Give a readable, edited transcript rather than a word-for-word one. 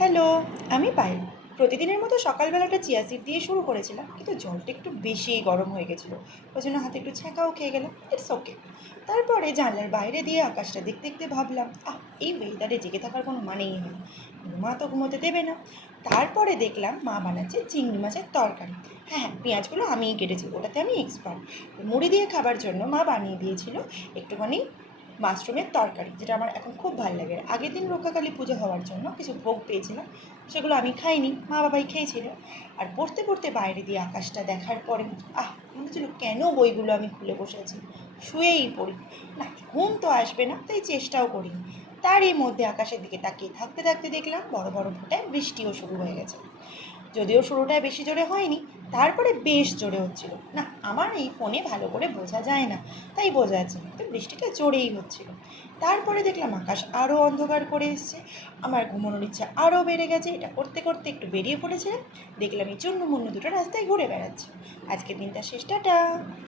Hello, আমি পায়েল। প্রতিদিনের মতো সকালবেলাটা চিয়া সিড দিয়ে শুরু করেছিলাম, কিন্তু জলটা একটু বেশিই গরম হয়ে গেছিলো। ওই জন্য হাতে একটু ছ্যাঁকাও খেয়ে গেলাম। It's okay. তারপরে জানলার বাইরে দিয়ে আকাশটা দেখতে দেখতে ভাবলাম, এই ওয়েদারে জেগে থাকার কোনো মানেই হয় না। কিন্তু মা তো ঘুমোতে দেবে না। তারপরে দেখলাম মা বানাচ্ছে চিংড়ি মাছের তরকারি। হ্যাঁ হ্যাঁ, পেঁয়াজগুলো আমিই কেটেছি, ওটাতে আমি এক্সপার্ট। মুড়ি দিয়ে খাবার জন্য মা বানিয়ে দিয়েছিল একটুখানি মাশরুমের তরকারি, যেটা আমার এখন খুব ভালো লাগে। আগের দিন রক্ষাকালী পুজো হওয়ার জন্য কিছু ভোগ পেয়েছিলাম, সেগুলো আমি খাইনি, মা বাবাই খেয়েছিল। আর পড়তে পড়তে বাইরে দিয়ে আকাশটা দেখার পরে মনে হচ্ছিল কেন বইগুলো আমি খুলে বসেছি, শুয়েই পড়ি। না, ঘুম তো আসবে না, তাই চেষ্টাও করিনি। তারই মধ্যে আকাশের দিকে তাকিয়ে থাকতে থাকতে দেখলাম বড় বড় ফোঁটায় বৃষ্টিও শুরু হয়ে গেছে। যদিও শুরুটায় বেশি জোরে হয়নি, তারপরে বেশ জোরে হচ্ছিল। না, আমার এই ফোনে ভালো করে বোঝা যায় না, তাই বোঝা যাচ্ছে না, তো বৃষ্টিটা জোরেই হচ্ছিল। তারপরে দেখলাম আকাশ আরও অন্ধকার করে এসছে। আমার ঘুমানোর ইচ্ছা আরও বেড়ে গেছে। এটা করতে করতে একটু বেরিয়ে পড়েছিলাম। দেখলাম এই চুন্নু মুন্নু দুটো রাস্তায় ঘুরে বেড়াচ্ছে। আজকের দিনটা শেষ, টাটা।